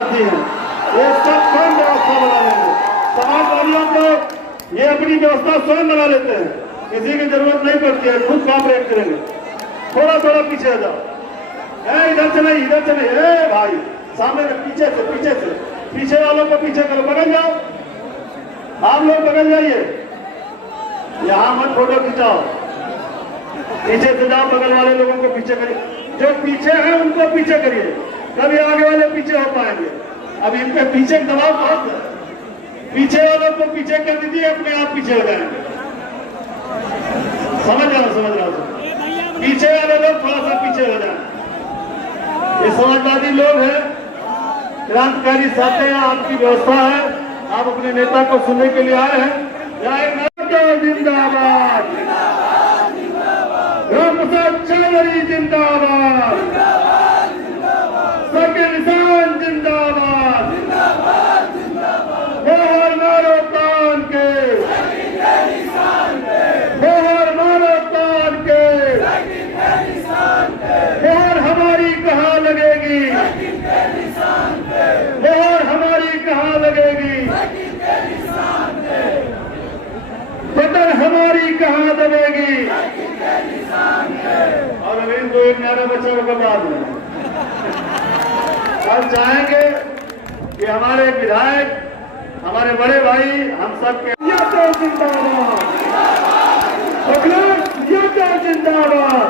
हैं। ये सब स्वयं व्यवस्था बना लेंगे। समाजवादियों को ये अपनी व्यवस्था स्वयं बना लेते हैं, किसी की जरूरत नहीं पड़ती है, खुद कॉपरेट करेंगे। थोड़ा थोड़ा पीछे जाओ, इधर चले इधर चले, भाई सामने पीछे से पीछे वालों को पीछे करो, बगल जाओ, आप लोग बगल जाइए, यहाँ मत फोटो खिंचाओ, पीछे से जाओ, बगल वाले लोगों को पीछे करिए, जो पीछे हैं उनको पीछे करिए, कभी आगे वाले पीछे हो पाएंगे। अब इन पे पीछे दबाव बहुत है, पीछे वालों को पीछे कर दीजिए, अपने आप पीछे हो जाएंगे। समझ रहा हूँ पीछे वाले लोग थोड़ा सा पीछे हो जाए। ये समाजवादी लोग हैं, क्रांतिकारी साथी हैं, आपकी व्यवस्था है, आप अपने नेता को सुनने के लिए आए हैं। जिंदाबाद, राम प्रसाद चौधरी जिंदाबाद, सबके निशान जिंदाबाद, मोहर मारो तान के, मोहर मारो तान के, मोहर हमारी कहाँ लगेगी, मोहर हमारी कहाँ लगेगी, बटन हमारी कहाँ दबेगी। और अभी इनको एक न्यारा बच्चा होगा बाद में हम चाहेंगे कि हमारे विधायक, हमारे बड़े भाई, हम सब के जिंदाबाद, जिंदाबाद।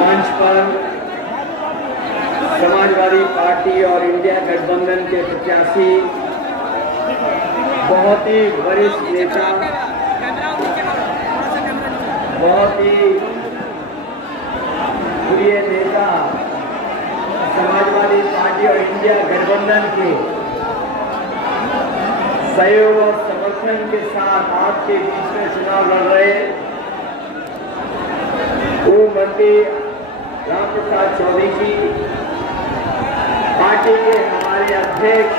मंच पर समाजवादी पार्टी और इंडिया गठबंधन के प्रत्याशी, बहुत ही वरिष्ठ नेता, बहुत ही प्रिय नेता, समाजवादी पार्टी और इंडिया गठबंधन के सहयोग और समर्थन के साथ आपके बीच में चुनाव लड़ रहे पूर्व मंत्री राम प्रसाद चौधरी जी, पार्टी के हमारे अध्यक्ष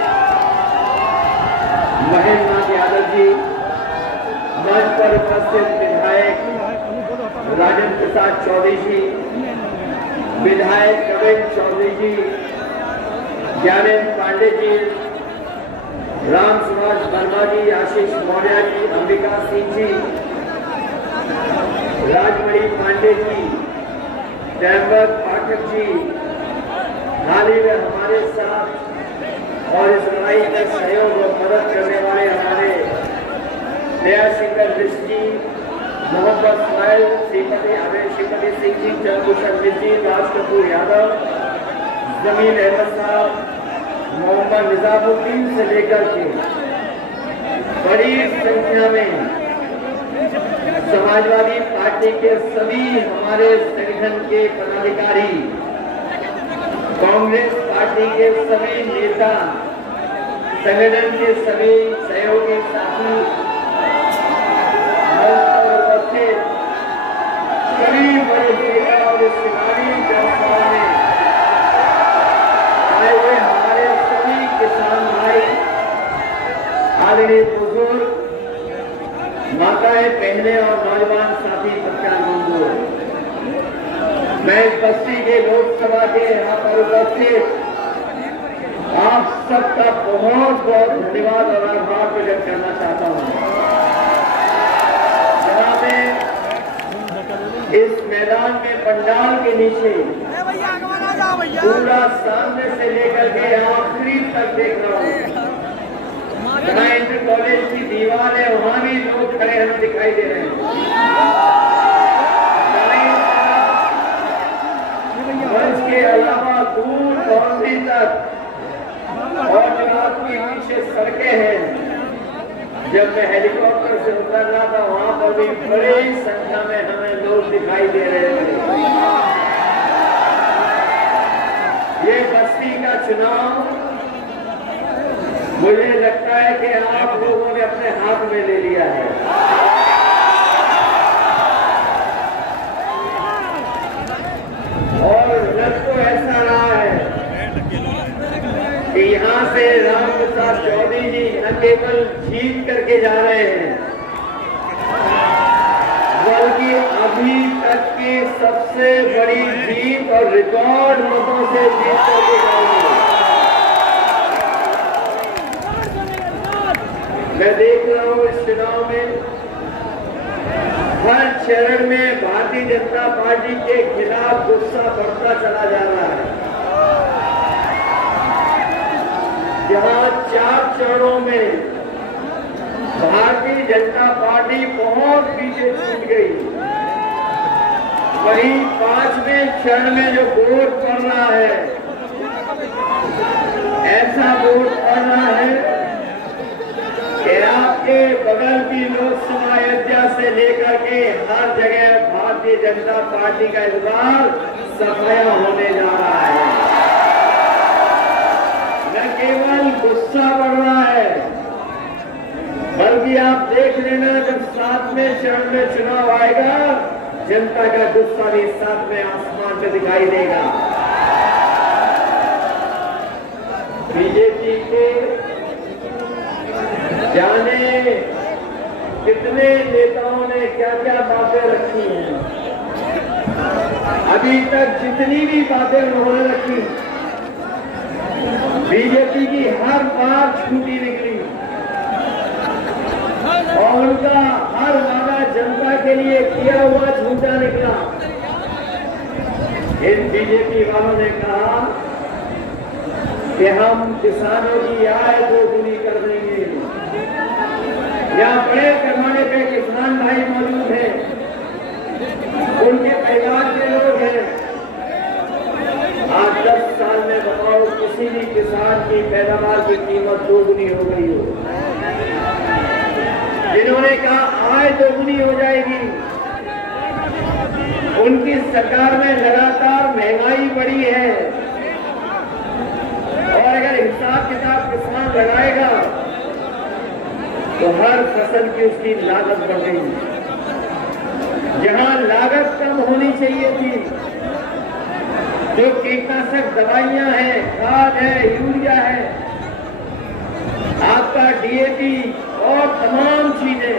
महेंद्र नाथ यादव जी, मंच पर उपस्थित विधायक राजेंद्र प्रसाद चौधरी जी, विधायक कविंद्र चौधरी जी, ज्ञानेंद्र पांडे जी, राम सुभाष वर्मा जी, आशीष मौर्य जी, अंबिका सिंह जी, राजमणि पांडे जी, जयवंत पाठक जी, हाल ही में हमारे साथ और इस लड़ाई में सहयोग और मदद करने वाले हमारे दया सिंगर मिश्र जी, मोहम्मद सुहैल, श्रीमती अभय श्रीमती सिंह जी, चंद्रभूषण मिश्र जी, राज कपूर यादव, जमील अहमद साहब, मोहम्मद निजामुद्दीन से लेकर के बड़ी संख्या में समाजवादी पार्टी के सभी हमारे संगठन के पदाधिकारी, कांग्रेस पार्टी के सभी नेता, संगठन के सभी सहयोगी साथी, उपस्थित सभी बड़े नेता और इस चुनावी जनसभा में आए हुए हमारे सभी किसान भाई, आदरणीय बुजुर्ग, माताएं, बहनें और नौजवान साथी पत्रकार बंधु, मैं इस बस्ती के लोकसभा के यहाँ पर उपस्थित आप सबका बहुत बहुत धन्यवाद और आभार प्रकट करना चाहता हूँ। जहाँ में इस मैदान में पंडाल के नीचे पूरा सामने से लेकर के आखिरी तक देख रहा हूँ, जहाँ इंटर कॉलेज की दीवार है वहां भी लोग खड़े हमें दिखाई दे रहे हैं। मंच के अलावा दूर बाउंड्री तक और जो आपकी पीछे सड़कें हैं, जब मैं हेलीकॉप्टर से उतर रहा था वहां पर भी बड़ी संख्या में हमें लोग दिखाई दे रहे थे। ये बस्ती का चुनाव मुझे लगता है कि आप लोगों ने अपने हाथ में ले लिया है। और लग तो ऐसा रहा है कि यहाँ से राम केवल जीत करके जा रहे हैं, बल्कि अभी तक की सबसे बड़ी जीत और रिकॉर्ड मतों से जीत करके जाएंगे। मैं देख रहा हूं इस चुनाव में हर चरण में भारतीय जनता पार्टी के खिलाफ गुस्सा बढ़ता चला जा रहा है। जहां 4 चरणों में भारतीय जनता पार्टी बहुत पीछे छूट गई, वहीं 5वें चरण में जो वोट पड़ रहा है, ऐसा वोट पड़ रहा है कि आपके बगल की लोकसभा अयोध्या से लेकर के हर जगह भारतीय जनता पार्टी का इस बार सफाया होने जा रहा है। न केवल गुस्सा बढ़ रहा है, बल्कि आप देख लेना जब 7वें चरण में चुनाव आएगा, जनता का गुस्सा भी 7वें आसमान में दिखाई देगा। बीजेपी के जाने कितने नेताओं ने क्या क्या बातें रखी हैं, अभी तक जितनी भी बातें उन्होंने रखी, बीजेपी की हर बात छूटी निकली और उनका हर वादा जनता के लिए किया हुआ झूठा निकला। इन बीजेपी वालों ने कहा कि हम किसानों की आय 2 गुनी कर देंगे। यहाँ बड़े पैमाने पे किसान भाई मौजूद हैं, उनके परिवार के लोग हैं। आज 10 साल में बताओ किसी भी किसान की पैदावार की कीमत 2 गुनी हो गई हो। जिन्होंने कहा आय 2 गुनी हो जाएगी, उनकी सरकार में लगातार महंगाई बढ़ी है और अगर हिसाब किताब किसान लगाएगा तो हर फसल की उसकी लागत बढ़ गई। जहां लागत कम होनी चाहिए थी, जो कीटनाशक दवाइयां हैं, खाद है, यूरिया है, आपका डीएपी और तमाम चीजें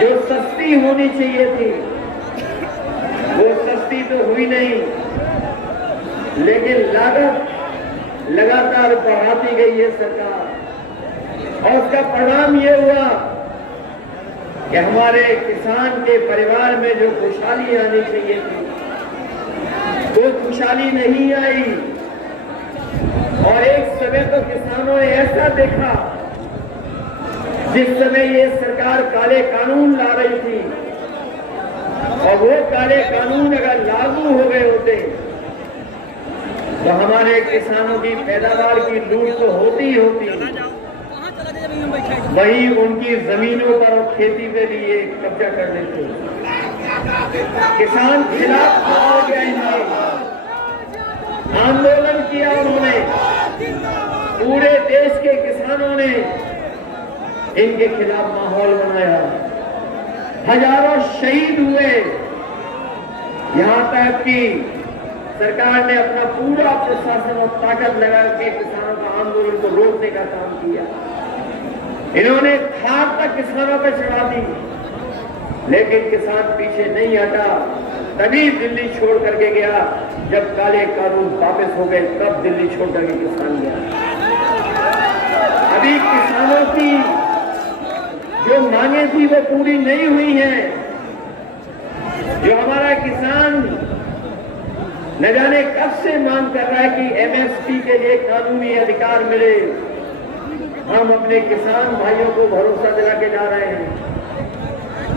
जो सस्ती होनी चाहिए थी, वो सस्ती तो हुई नहीं, लेकिन लागत लगातार बढ़ाती गई है सरकार। और उसका परिणाम ये हुआ कि हमारे किसान के परिवार में जो खुशहाली आनी चाहिए थी, वो खुशहाली नहीं आई। और एक समय तो किसानों ने ऐसा देखा, जिस समय ये सरकार काले कानून ला रही थी और वो काले कानून अगर लागू हो गए होते तो हमारे किसानों की पैदावार की लूट तो होती ही होती, वहीं उनकी जमीनों पर और खेती पे भी ये कब्जा कर लेते। किसान खिलाफ हो गया, आंदोलन किया उन्होंने, पूरे देश के किसानों ने इनके खिलाफ माहौल बनाया, हजारों शहीद हुए। यहां तक कि सरकार ने अपना पूरा प्रशासन और ताकत लगा के किसानों का आंदोलन को रोकने का काम किया। इन्होंने थार तक किसानों पर चढ़ा दी, लेकिन किसान पीछे नहीं हटा। तभी दिल्ली छोड़ करके गया, जब काले कानून वापस हो गए तब दिल्ली छोड़ करके किसान गया। अभी किसानों की जो मांगे थी वो पूरी नहीं हुई हैं। जो हमारा किसान न जाने कब से मांग कर रहा है कि एमएसपी के लिए कानूनी अधिकार मिले, हम अपने किसान भाइयों को भरोसा दिला के जा रहे हैं।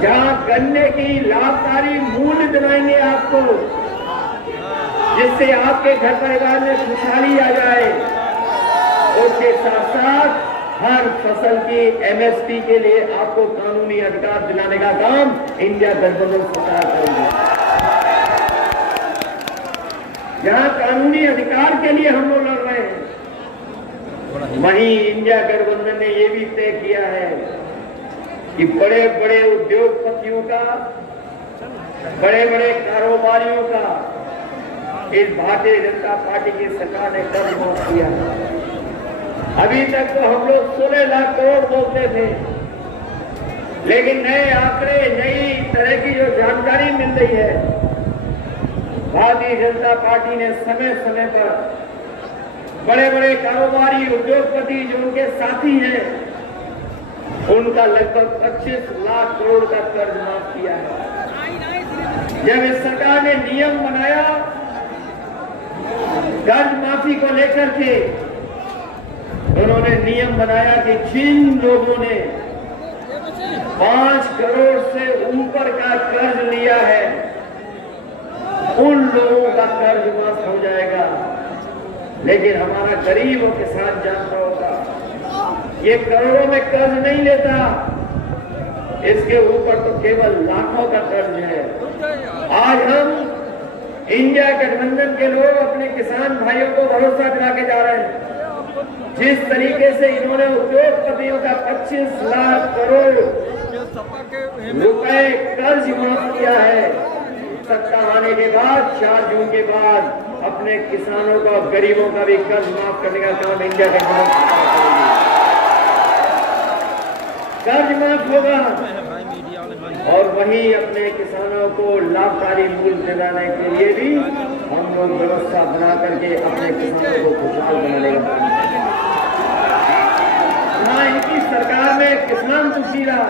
जहां गन्ने की लाभकारी मूल्य दिलाएंगे आपको, जिससे आपके घर परिवार में खुशहाली आ जाए, उसके साथ साथ हर फसल की एमएसपी के लिए आपको कानूनी अधिकार दिलाने का काम इंडिया गठबंधन सरकार करेगी। जहां कानूनी अधिकार के लिए हम लोग लड़ रहे हैं, वहीं इंडिया गठबंधन ने यह भी तय किया है कि बड़े बड़े उद्योगपतियों का, बड़े बड़े कारोबारियों का इस भारतीय जनता पार्टी की सरकार ने कर्ज माफ किया। अभी तक तो हम लोग 16 लाख करोड़ बोलते थे, लेकिन नए आंकड़े, नई तरह की जो जानकारी मिल रही है, भारतीय जनता पार्टी ने समय समय पर बड़े बड़े कारोबारी, उद्योगपति जो उनके साथी हैं, उनका लगभग 25 लाख करोड़ का कर्ज माफ किया है। जब इस सरकार ने नियम बनाया कर्ज माफी को लेकर के, उन्होंने नियम बनाया कि जिन लोगों ने 5 करोड़ से ऊपर का कर्ज लिया है, उन लोगों का कर्ज माफ हो जाएगा। लेकिन हमारा गरीब और किसान जान रहा होगा, ये करोड़ों में कर्ज नहीं लेता, इसके ऊपर तो केवल लाखों का कर्ज है। आज हम इंडिया गठबंधन के लोग अपने किसान भाइयों को भरोसा दिला के जा रहे हैं। जिस तरीके से इन्होंने उद्योगपतियों का 25 लाख करोड़ रुपए कर्ज माफ किया है, सत्ता आने के बाद 4 जून के बाद अपने किसानों का, गरीबों का भी कर्ज माफ करने का काम इंडिया गठबंधन करेगी। कर्ज माफ होगा और वहीं अपने किसानों को लाभकारी मूल्य दिलाने के लिए भी हम लोग व्यवस्था बना करके अपने किसानों को खुशहाल बनाने का काम करेंगे। ना इनकी सरकार में किसान दुखी रहा,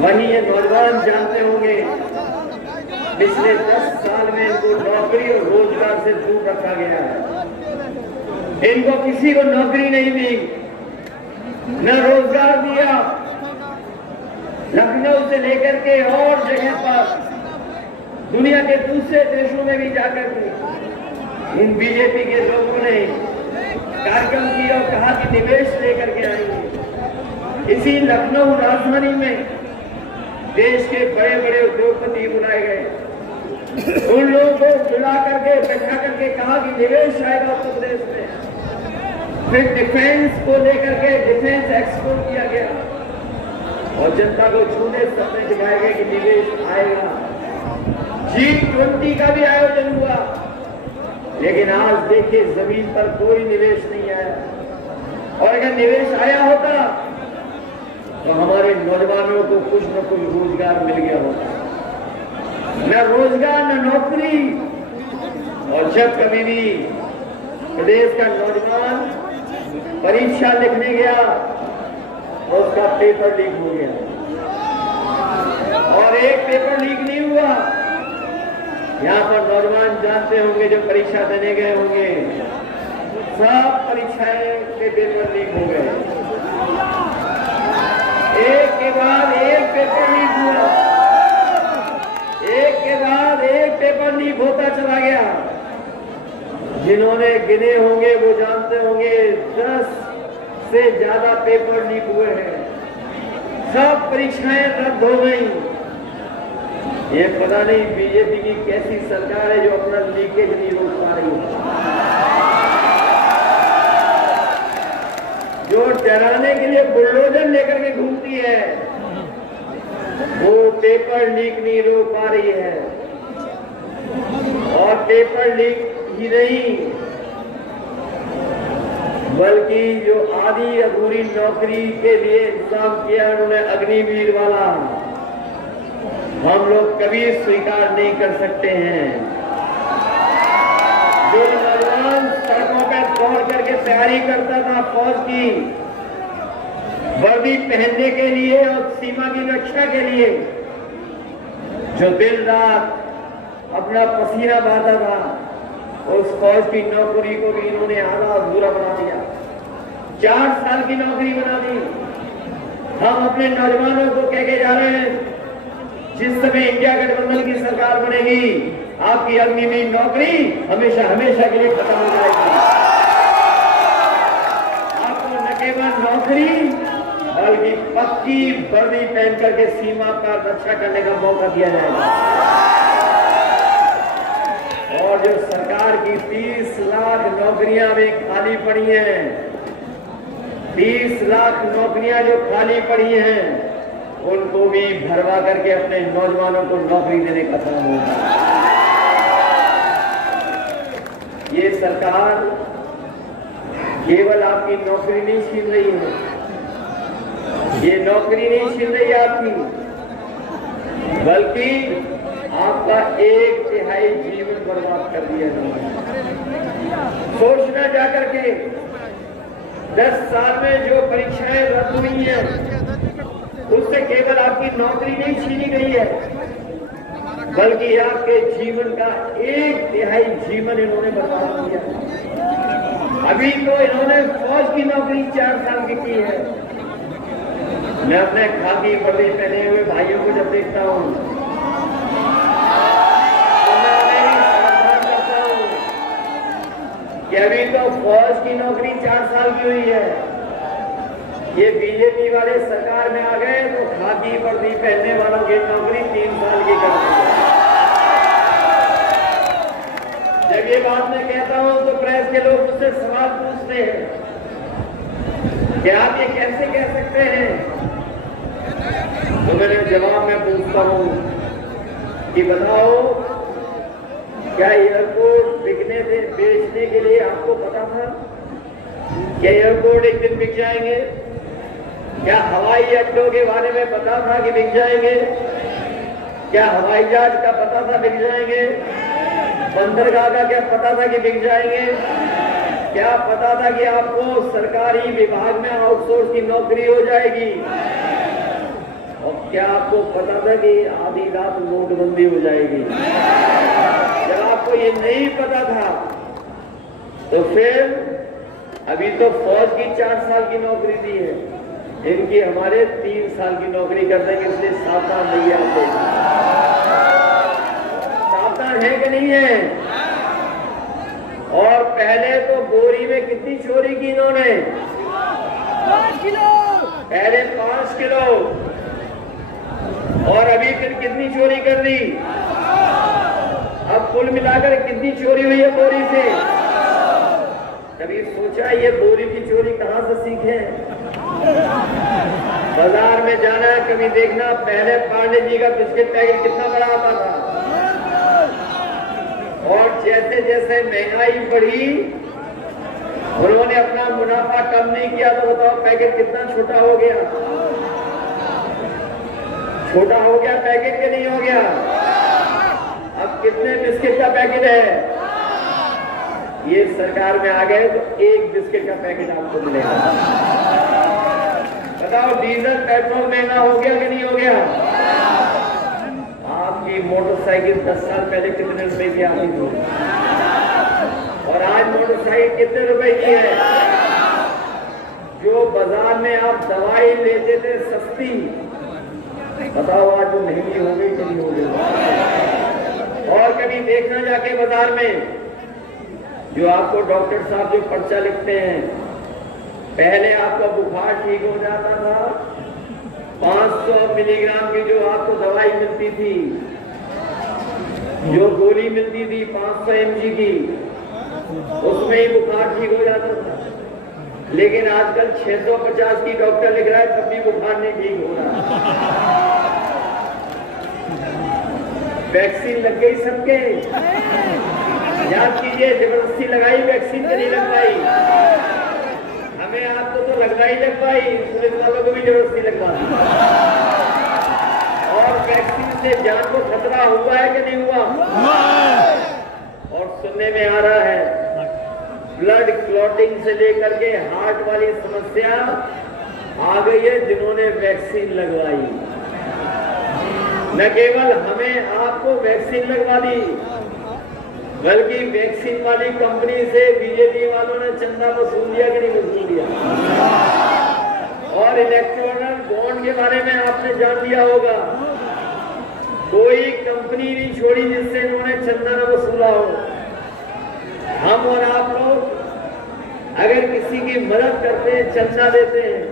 वहीं ये नौजवान जानते होंगे पिछले 10 साल में इनको नौकरी और रोजगार से दूर रखा गया है। इनको किसी को नौकरी नहीं दी, न रोजगार दिया। लखनऊ से लेकर के और जगह पर दुनिया के दूसरे देशों में भी जाकर के इन बीजेपी के लोगों ने कार्यक्रम किया और कहा कि निवेश लेकर के आएंगे। इसी लखनऊ राजधानी में देश के बड़े बड़े उद्योगपति बुलाए गए, उन लोगों को बुला करके बैठा करके कहा कि निवेश आएगा उत्तर प्रदेश में। फिर डिफेंस को लेकर के डिफेंस एक्सपो किया गया और जनता को छूने सपने दिखाए गए कि निवेश आएगा। G20 का भी आयोजन हुआ, लेकिन आज देखिए जमीन पर कोई निवेश नहीं आया। और अगर निवेश आया होता तो हमारे नौजवानों को कुछ न कुछ रोजगार मिल गया होता, न रोजगार न नौकरी। और जब कभी भी प्रदेश का नौजवान परीक्षा लिखने गया और उसका पेपर लीक हो गया, और एक पेपर लीक नहीं हुआ। यहाँ पर नौजवान जानते होंगे जो परीक्षा देने गए होंगे, सब परीक्षाएं के पेपर लीक हो गए, एक के बाद एक पेपर लीक हुआ, एक के बाद एक पेपर लीक होता चला गया। जिन्होंने गिने होंगे वो जानते होंगे 10 से ज्यादा पेपर लीक हुए हैं, सब परीक्षाएं रद्द हो गई। ये पता नहीं बीजेपी की कैसी सरकार है जो अपना लीकेज नहीं रोक पा रही है, जो डराने के लिए बुलडोजर लेकर के घूमती है, वो पेपर लीक नहीं रोक पा रही है। और पेपर लीक ही नहीं, बल्कि जो आधी अधूरी नौकरी के लिए इंतजाम किया उन्होंने, अग्निवीर वाला, हम लोग कभी स्वीकार नहीं कर सकते हैं। जो नौजवान सड़कों पर दौड़ करके तैयारी करता था फौज की वर्दी पहनने के लिए और सीमा की रक्षा के लिए, जो दिन रात अपना पसीना बहाता था, उस फौज की नौकरी को भी इन्होंने आधा अधूरा बना दिया, 4 साल की नौकरी बना दी। हम अपने नौजवानों को कह के जा रहे हैं, जिस समय इंडिया गठबंधन की सरकार बनेगी, आपकी अग्निवीर नौकरी हमेशा हमेशा के लिए खत्म हो जाएगी। आपको न केवल नौकरी बल्कि पक्की वर्दी पहन करके सीमा का रक्षा करने का मौका दिया जाएगा। और जो सरकार की 30 लाख नौकरियां भी खाली पड़ी हैं, 30 लाख नौकरियां जो खाली पड़ी हैं, उनको भी भरवा करके अपने नौजवानों को नौकरी देने का काम होगा। ये सरकार केवल आपकी नौकरी नहीं छीन रही है, ये नौकरी नहीं छीन रही है आपकी, बल्कि आपका 1/3 जीवन बर्बाद कर दिया इन्होंने। सोचना जाकर के 10 साल में जो परीक्षाएं रद्द हुई हैं, उससे केवल आपकी नौकरी नहीं छीनी गई है, बल्कि आपके जीवन का 1/3 जीवन इन्होंने बर्बाद किया। अभी तो इन्होंने फौज की नौकरी 4 साल की है। मैं अपने खाकी वर्दी पहने हुए भाइयों को जब देखता हूँ तो मैं उन्हें भी सावधान करता हूँ कि अभी तो फौज की नौकरी 4 साल की हुई है, ये बीजेपी वाले सरकार में आ गए तो खाकी वर्दी पहनने वालों की नौकरी 3 साल की कर दी। जब ये बात मैं कहता हूं तो प्रेस के लोग मुझसे सवाल पूछते हैं कि आप ये कैसे कह सकते हैं, तो मैंने जवाब में पूछता हूं कि बताओ, क्या एयरपोर्ट बेचने के लिए आपको पता था कि एयरपोर्ट एक दिन बिक जाएंगे? क्या हवाई अड्डों के बारे में पता था कि बिक जाएंगे? क्या हवाई जहाज का पता था बिक जाएंगे? बंदरगाह का क्या पता था कि बिक जाएंगे? क्या पता था कि आपको सरकारी विभाग में आउटसोर्स की नौकरी हो जाएगी? और क्या आपको पता था कि आधी रात नोटबंदी हो जाएगी? जब आपको ये नहीं पता था तो फिर अभी तो फौज की 4 साल की नौकरी दी है, इनकी हमारे 3 साल की नौकरी कर देंगे, इसलिए सावधान नहीं आते। सावधान है कि नहीं है? और पहले तो बोरी में कितनी चोरी की इन्होंने? 5 किलो। पहले 5 किलो, और अभी फिर कितनी चोरी कर दी? अब कुल मिलाकर कितनी चोरी हुई है बोरी से? कभी सोचा ये बोरी की चोरी कहां से सीखे? बाजार में जाना, कभी देखना, पहले पांडे जी का बिस्किट पैकेट कितना बड़ा आता था, और जैसे जैसे महंगाई बढ़ी उन्होंने अपना मुनाफा कम नहीं किया, तो बताओ पैकेट कितना छोटा हो गया? छोटा हो गया पैकेट के नहीं हो गया? अब कितने बिस्किट का पैकेट है? ये सरकार में आ गए तो 1 बिस्किट का पैकेट आपको मिलेगा। बताओ डीजल पेट्रोल महंगा हो गया कि नहीं हो गया? आपकी मोटरसाइकिल 10 साल पहले कितने रुपए की आती थी, और आज मोटरसाइकिल कितने रुपए की है? जो बाजार में आप दवाई लेते थे सस्ती, बताओ आज वो महंगी हो गई कि नहीं हो गई? और कभी देखना जाके बाजार में, जो आपको डॉक्टर साहब जो पर्चा लिखते हैं, पहले आपका बुखार ठीक हो जाता था, 500 मिलीग्राम की जो आपको दवाई मिलती थी, जो गोली मिलती थी 500 mg की, उसमें ही बुखार ठीक हो जाता था। लेकिन आजकल 650 की डॉक्टर लिख रहा है, तब भी बुखार नहीं ठीक हो रहा। वैक्सीन लग गई सबके, याद कीजिए, जबरदस्ती लगाई वैक्सीन के नहीं लगवाई। हमें आपको तो लगवाई लगवाई, पुलिस वालों को भी जबरदस्ती लगवा दी। और वैक्सीन से जान को खतरा हुआ है कि नहीं हुआ? और सुनने में आ रहा है ब्लड क्लॉटिंग से लेकर के हार्ट वाली समस्या आ गई है जिन्होंने वैक्सीन लगवाई। न केवल हमें आपको वैक्सीन लगवा दी, बल्कि वैक्सीन वाली कंपनी से बीजेपी वालों ने चंदा वसूल लिया कि नहीं वसूल लिया? और इलेक्ट्रॉनल बॉन्ड के बारे में आपने जान लिया होगा, कोई कंपनी नहीं छोड़ी जिससे इन्होंने चंदा न वसूला हो। हम और आप लोग अगर किसी की मदद करते हैं, चंदा देते हैं,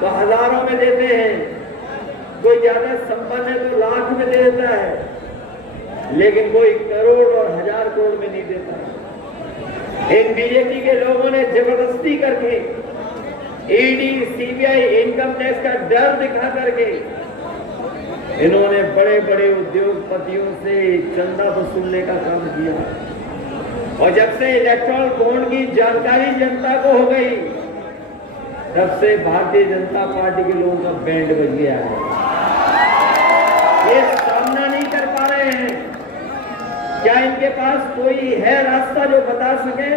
तो हजारों में देते हैं, कोई ज्यादा संपन्न है तो लाख में दे देता है, लेकिन कोई करोड़ और 1000 करोड़ में नहीं देता। इन बीजेपी के लोगों ने जबरदस्ती करके ईडी, सीबीआई, इनकम टैक्स का डर दिखा करके इन्होंने बड़े बड़े उद्योगपतियों से चंदा वसूलने का काम किया। और जब से इलेक्ट्रल बॉन्ड की जानकारी जनता को हो गई, तब से भारतीय जनता पार्टी के लोगों का बैंड बज गया है। ये सामना नहीं कर पा रहे हैं। क्या इनके पास कोई है रास्ता जो बता सके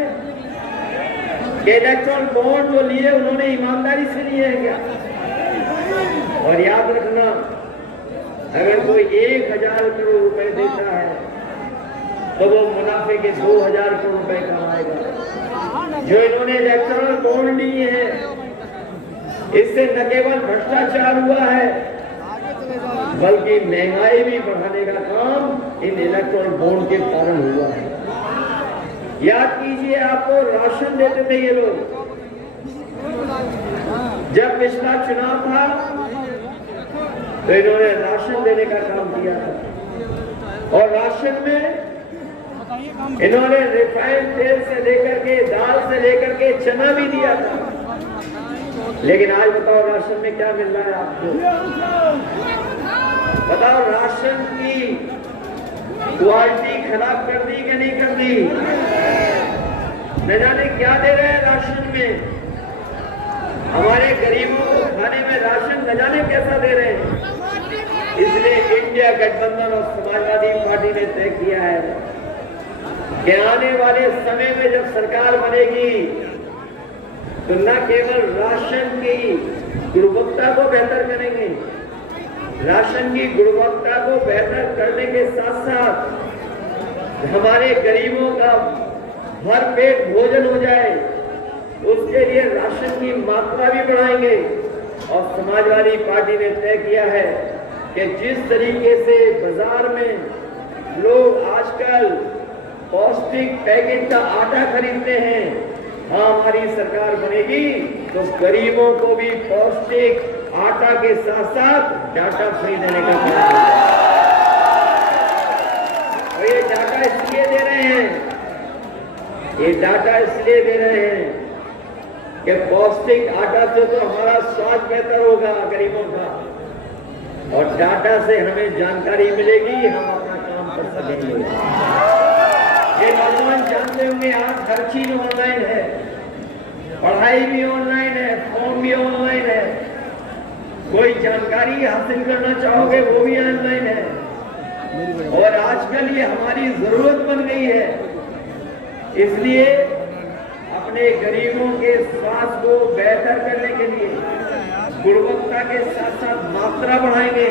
कि इलेक्ट्रल बॉन्ड जो लिए उन्होंने ईमानदारी से लिए है क्या? और याद रखना, अगर कोई 1000 करोड़ रुपए देता है तो वो मुनाफे के 2000 करोड़ रुपए कमाएगा। जो इन्होंने इलेक्ट्रल बॉन्ड लिए है, इससे न केवल भ्रष्टाचार हुआ है, बल्कि महंगाई भी बढ़ाने का काम इन इलेक्ट्रल बॉन्ड के कारण हुआ है। याद कीजिए, आपको राशन देते थे ये लोग। जब पिछला चुनाव था तो इन्होंने राशन देने का काम किया था, और राशन में इन्होंने रिफाइंड तेल से लेकर के, दाल से लेकर के चना भी दिया था। लेकिन आज बताओ राशन में क्या मिल रहा है आपको? बताओ, राशन की क्वालिटी खराब कर दी कि नहीं कर दी? न जाने क्या दे रहे हैं राशन में। हमारे गरीबों को खाने में राशन न जाने कैसा दे रहे हैं। इसलिए इंडिया गठबंधन और समाजवादी पार्टी ने तय किया है कि आने वाले समय में जब सरकार बनेगी तो न केवल राशन की गुणवत्ता को बेहतर करेंगे, राशन की गुणवत्ता को बेहतर करने के साथ साथ हमारे गरीबों का भर पेट भोजन हो जाए, उसके लिए राशन की मात्रा भी बढ़ाएंगे। और समाजवादी पार्टी ने तय किया है कि जिस तरीके से बाजार में लोग आजकल पौष्टिक पैकेट का आटा खरीदते हैं, हमारी सरकार बनेगी तो गरीबों को भी पौष्टिक आटा के साथ साथ डाटा फ्री देने का काम होगा। और ये डाटा इसलिए दे रहे हैं, ये डाटा इसलिए दे रहे हैं कि पौष्टिक आटा से तो हमारा स्वास्थ्य बेहतर होगा गरीबों का, और डाटा से हमें जानकारी मिलेगी, हम अपना काम कर सकेंगे। ये नौजवान जानते होंगे आज हर चीज ऑनलाइन है, पढ़ाई भी ऑनलाइन है, फॉर्म भी ऑनलाइन है, कोई जानकारी हासिल करना चाहोगे वो भी ऑनलाइन है। और आजकल ये हमारी जरूरत बन गई है। इसलिए अपने गरीबों के स्वास्थ्य को बेहतर करने के लिए गुणवत्ता के साथ साथ मात्रा बढ़ाएंगे।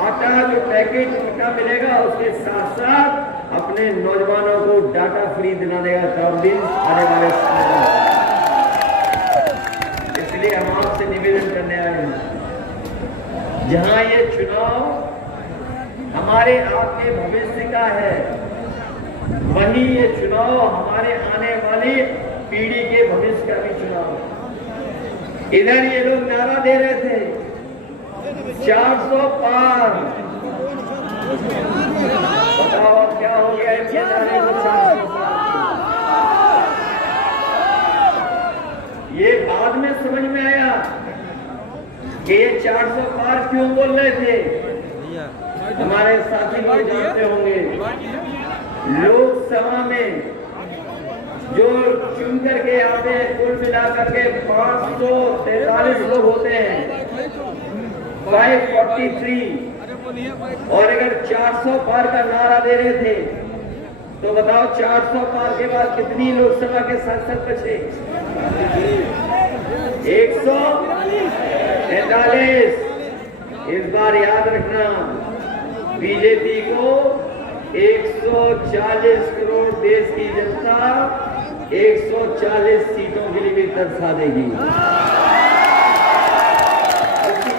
आटा जो पैकेट आटा मिलेगा उसके साथ साथ अपने नौजवानों को डाटा फ्री दिलाने का काम भी आने वाले समय में। इसलिए हम आपसे निवेदन करने आए हैं, जहां ये चुनाव हमारे आपके भविष्य का है, वहीं ये चुनाव हमारे आने वाली पीढ़ी के भविष्य का भी चुनाव है। इधर ये लोग नारा दे रहे थे 400 पार, बताओ क्या हो गया इनके नारे को 400 पार। ये बाद में समझ में आया कि ये 400 पार क्यों बोल रहे थे। हमारे साथी लोग जानते होंगे, लोकसभा में जो चुन करके आते हैं कुल मिलाकर के 543 लोग होते हैं, 543, और अगर 400 पार का नारा दे रहे थे तो बताओ 400 पार के बाद कितनी लोकसभा के सांसद बचे? 143। इस बार याद रखना, बीजेपी को 140 करोड़ देश की जनता 140 सीटों के लिए भी तरसा देगी।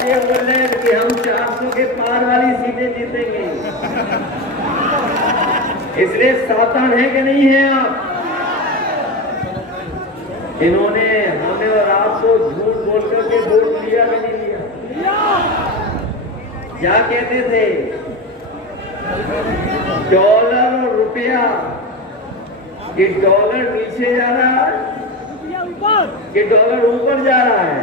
ये बोल रहे हैं कि हम 400 के पार वाली सीटें जीतेंगे। इसलिए सावधान है कि नहीं है आप? इन्होंने हमें और आपको झूठ बोल करके वोट लिया कि नहीं लिया? क्या कहते थे? डॉलर और रुपया, कि डॉलर नीचे जा रहा है कि डॉलर ऊपर जा रहा है?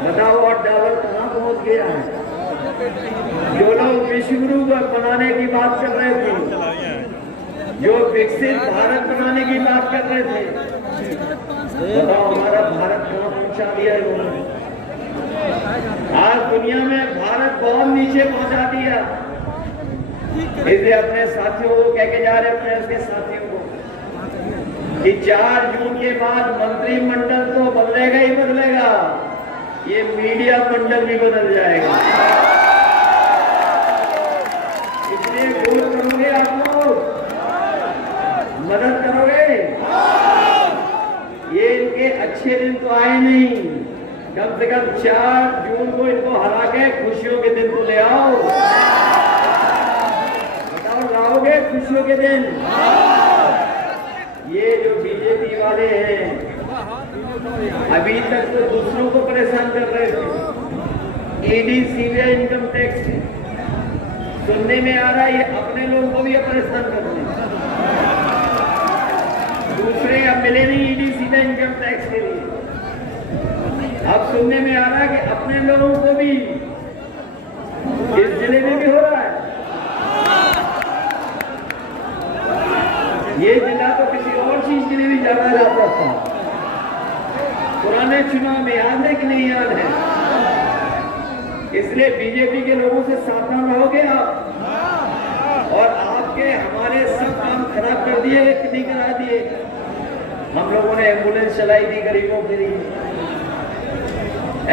बताओ, और डॉलर कहां पहुंच गया है? जो लोग विश्व गुरु बनाने की बात कर रहे थे, जो विकसित भारत बनाने की बात कर रहे थे, बताओ हमारा भारत कहां पहुंचा दिया इन्होंने। आज दुनिया में भारत बहुत नीचे पहुंचा दिया। इसलिए अपने साथियों को कह के जा रहे, प्रेस के साथियों को, कि 4 जून के बाद मंत्रिमंडल तो बदलेगा ही बदलेगा, ये मीडिया मंडल भी बदल जाएगा। इसलिए वोट करोगे आप लोग, मदद करोगे। ये इनके अच्छे दिन तो आए नहीं, कम से कम 4 जून को इनको हरा के खुशियों के दिन तो ले आओ। बताओ लाओगे खुशियों के दिन? ये जो बीजेपी वाले हैं अभी तक तो दूसरों को परेशान कर रहे थे। ईडी सीबीआई इनकम टैक्स सुनने में आ रहा है ये अपने लोगों को भी परेशान करते हैं। दूसरे अब मिले नहीं ईडी सीबीआई इनकम टैक्स के लिए। अब सुनने में आ रहा है कि अपने लोगों को भी इस जिले में भी हो रहा है। ये जिला तो किसी और चीज के लिए भी जाना जाता था। पुराने चुनाव में याद है कि नहीं याद है? इसलिए बीजेपी के लोगों से सावधान रहोगे आप। और आपके हमारे सब काम खराब कर दिए कि नहीं करा दिए? हम लोगों ने एम्बुलेंस चलाई थी गरीबों के लिए,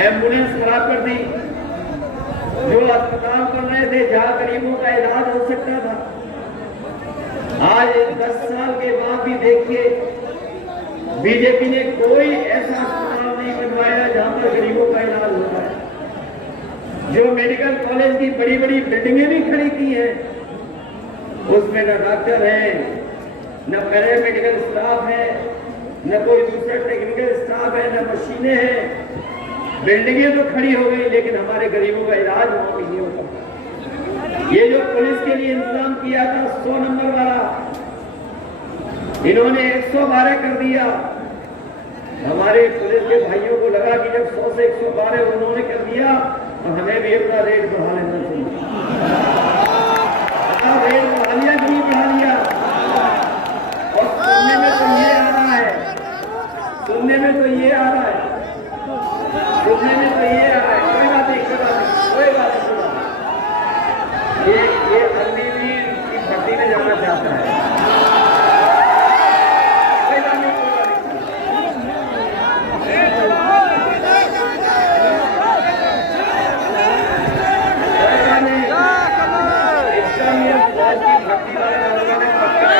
एम्बुलेंस खराब कर दी। जो अस्पताल बन रहे थे जहां गरीबों का इलाज हो सकता था, आज 10 साल के बाद भी देखिए बीजेपी ने कोई ऐसा अस्पताल नहीं बनवाया जहां पर गरीबों का इलाज होता है। जो मेडिकल कॉलेज की बड़ी बड़ी बिल्डिंगें भी खड़ी की हैं, उसमें न डॉक्टर है, न पैरामेडिकल स्टाफ है, न कोई दूसरा टेक्निकल स्टाफ है, न मशीनें हैं। बिल्डिंगें तो खड़ी हो गई लेकिन हमारे गरीबों का इलाज वहां नहीं होता। ये जो पुलिस के लिए इंतजाम किया था 100 नंबर वाला, इन्होंने 112 कर दिया। हमारे पुलिस के भाइयों को लगा कि जब 100 से 112 उन्होंने कर दिया तो हमें भी अपना रेट बढ़ा लेना चाहिए। रेट बढ़ा लिया कि नहीं बढ़ा लिया? और सुनने में तो ये आ रहा है, सुनने में तो ये आ रहा है, सुनने में तो ये आ रहा है। कोई बात नहीं, कोई बात नहीं, कोई बात नहीं। ये अग्निवीर की भर्ती में जाना चाहता है। कोई बात नहीं, कोई बात नहीं। इसका मेरे फौज की भर्ती वाले लोगों ने पक्का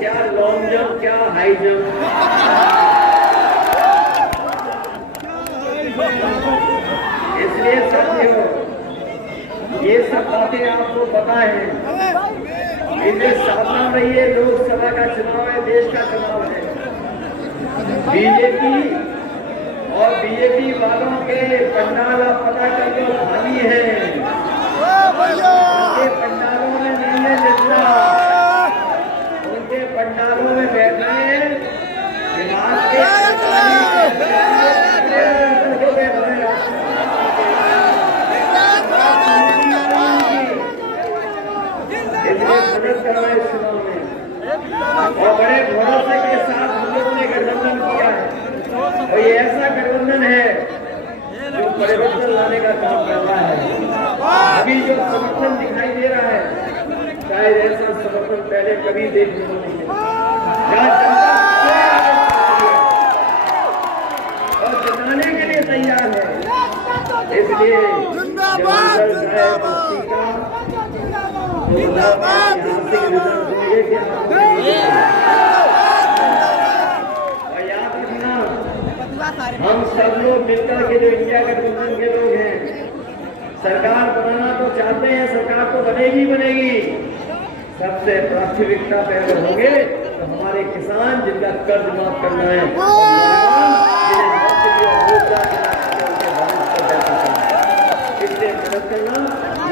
क्या लॉन्ग जंप, क्या हाई जंप। इसलिए साथियों ये सब बातें आपको पता है, इसलिए सावधान रहिए। लोकसभा का चुनाव है, देश का चुनाव है। बीजेपी और बीजेपी वालों के पंडाल आप पता कर लो खाली है। उनके पंडालों में नहीं है जितना, उनके पंडालों में बैठना है और बड़े भरोसे के साथ हम लोगों ने गठबंधन किया है। और ये ऐसा गठबंधन है जो परिवर्तन लाने का काम कर रहा है। अभी जो समर्थन दिखाई दे रहा है, शायद ऐसा समर्थन पहले कभी देखने को नहीं मिला। और जिताने के लिए तैयार है। इसलिए याद रखना, हम सब लोग मिलकर के जो इंडिया गठबंधन के लोग हैं, सरकार बनाना तो चाहते हैं, सरकार तो बनेगी बनेगी। सबसे प्राथमिकता पहले होंगे तो हमारे किसान जिनका कर्ज माफ करना है, इससे मदद करना,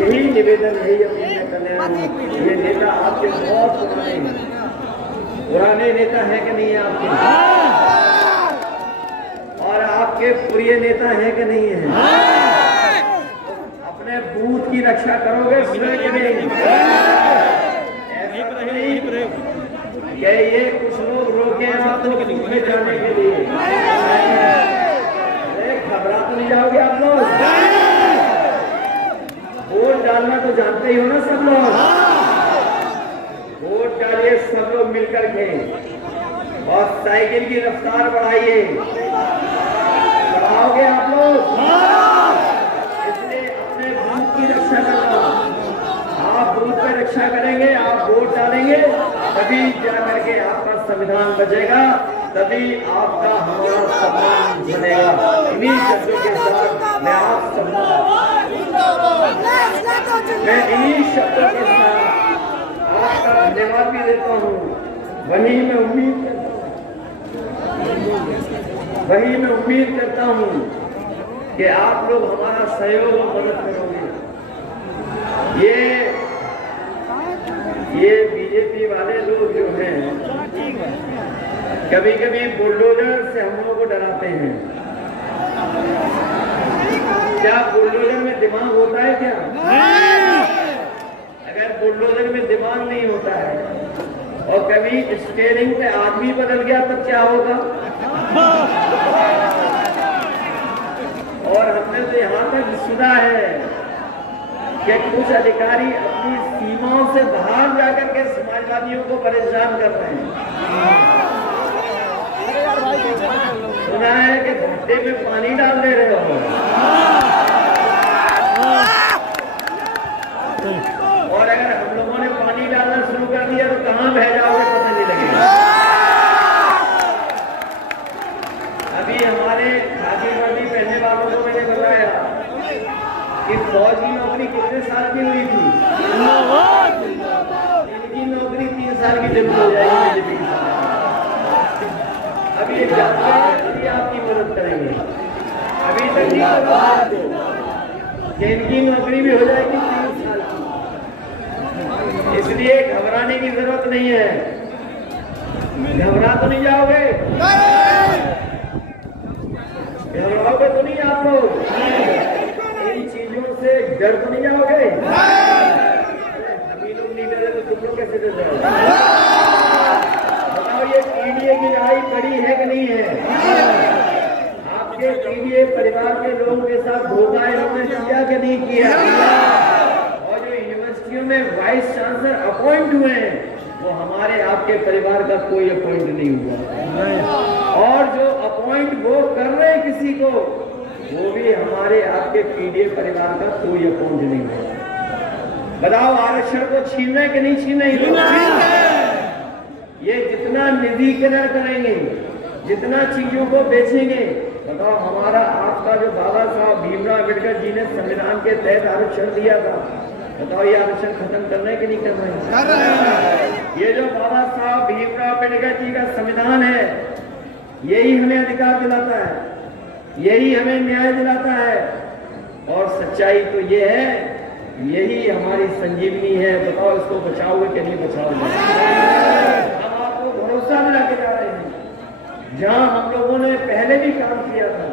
यही निवेदन, यही अपील करने वाली। ये नेता आपके बहुत पुराने नेता है कि नहीं है आपके? और आपके प्रिय नेता है कि नहीं है? अपने बूथ की रक्षा करोगे स्वयं कि नहीं? क्या ये कुछ लोग रोके हैं आपको घूमने जाने के लिए? अरे घबरा तो नहीं जाओगे आप लोग? वोट डालना तो जानते ही हो ना सब लोग। वोट डालिए सब लोग मिलकर के और साइकिल की रफ्तार बढ़ाइए। बढ़ाओगे आप लोग? इसलिए अपने बूथ की रक्षा करना। आप बूथ पे रक्षा करेंगे, आप वोट डालेंगे, तभी जाकर के आपका संविधान बचेगा, तभी आपका हमारा सम्मान बनेगा। इन्हीं शब्दों के साथ मैं आप इन्हीं शब्दों के साथ आपका धन्यवाद भी देता हूँ। वही मैं उम्मीद करता हूँ कि आप लोग हमारा सहयोग और मदद करोगे। ये बीजेपी वाले लोग जो हैं कभी कभी बुलडोजर से हम लोगों को डराते हैं। क्या बुलडोजर में दिमाग होता है क्या? अगर बुलडोजर में दिमाग नहीं होता है और कभी स्टीयरिंग पे आदमी बदल गया तब क्या होगा? और हमने तो यहाँ तक सुना है कि कुछ अधिकारी अपनी सीमाओं से बाहर जाकर के समाजवादियों को परेशान कर रहे हैं। सुना है कि भट्टे में पानी डाल दे रहे हो और अगर हम लोगों ने पानी डालना शुरू कर दिया तो कहां बह जाओगे पता नहीं लगेगा। अभी हमारे खाकी वर्दी पहनने वालों को मैंने बताया कि फौज की नौकरी कितने साल की हुई थी? इनकी नौकरी 3 साल की जरूर हो जाएगी बीजेपी की। अभी ये जानते हैं, अभी आपकी मदद करेंगे। अभी तक नहीं पता कि इनकी नौकरी भी हो जाएगी 3 साल की। इसलिए घबराने की जरूरत नहीं है। घबरा तो नहीं जाओगे? घबराओगे तो नहीं आप लोग? इन चीजों से डर तो नहीं जाओगे? अभी लोग नहीं डरे तो तुम लोग कैसे डर जाओगे? बताओ ये पीडीए की लड़ाई बड़ी है कि नहीं है? आपके पीडीए परिवार के लोगों के साथ धोखा इन्होंने किया कि नहीं किया? और जो यूनिवर्सिटियों में वाइस चांसलर अपॉइंट हुए हैं वो हमारे आपके परिवार का कोई अपॉइंट नहीं हुआ। और जो अपॉइंट वो कर रहे हैं किसी को वो भी हमारे आपके पीडीए परिवार का कोई अपॉइंट नहीं हुआ। बताओ आरक्षण को छीनना है कि नहीं छीनना? ये जितना निजीकरण करेंगे, जितना चीजों को बेचेंगे, बताओ हमारा आपका जो बाबा साहब भीमराव अम्बेडकर जी ने संविधान के तहत आरक्षण दिया था, बताओ ये आरक्षण खत्म करना है कि नहीं करना है? ये जो बाबा साहब भीमराव अम्बेडकर जी का संविधान है यही हमें अधिकार दिलाता है, यही हमें न्याय दिलाता है। और सच्चाई तो ये है, यही हमारी संजीवनी है। बताओ इसको बचाओगे कि नहीं बचाओगे? हम आपको भरोसा दिला के जा रहे हैं। जहां हम लोगों ने पहले भी काम किया था,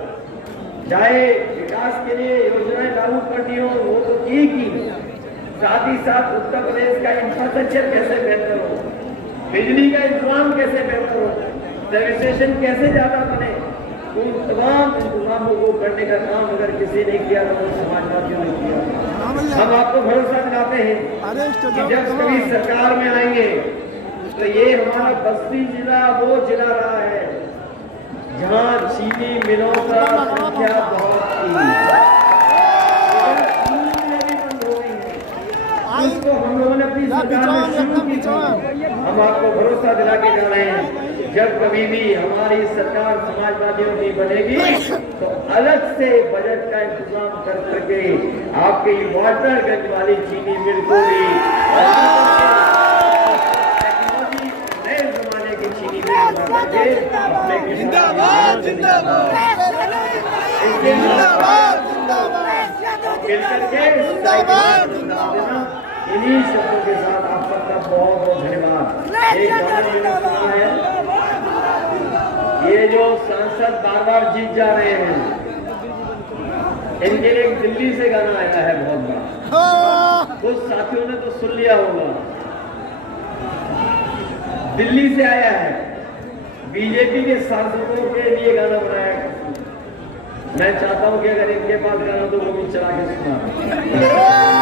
चाहे विकास के लिए योजनाएं लागू करनी हो वो तो की, साथ ही साथ उत्तर प्रदेश का इंफ्रास्ट्रक्चर कैसे बेहतर हो, बिजली का इंतजाम कैसे बेहतर हो, सर्विसेशन कैसे ज्यादा बने, उन तमाम इंतजामों को करने का काम अगर किसी ने किया तो समाजवादियों ने किया। हम आपको भरोसा दिलाते हैं कि जब कभी सरकार में आएंगे तो ये हमारा बस्ती जिला वो जिला रहा है जहां चीनी मिलों का संख्या बहुत थी, उसको हम लोगों ने अपनी सरकार में शुरू की थी। हम आपको भरोसा दिला के जा रहे हैं जब कभी भी हमारी सरकार समाजवादियों की बनेगी तो अलग से बजट का इंतजाम कर करके आपके वाटरगंज वाली चीनी मिल को भी टेक्नोलॉजी नए जमाने की चीनी मिल बना के जिंदाबाद जिंदाबाद इन्हीं शब्दों के साथ आप सबका बहुत बहुत धन्यवाद। एक गाना मैंने सुना है, ये जो सांसद बार बार जीत जा रहे हैं इनके लिए दिल्ली से गाना आया है बहुत बड़ा। कुछ साथियों ने तो सुन लिया होगा, दिल्ली से आया है, बीजेपी के सांसदों के लिए गाना बनाया है। मैं चाहता हूं कि अगर इनके पास गाना तो वो भी चला के सुना।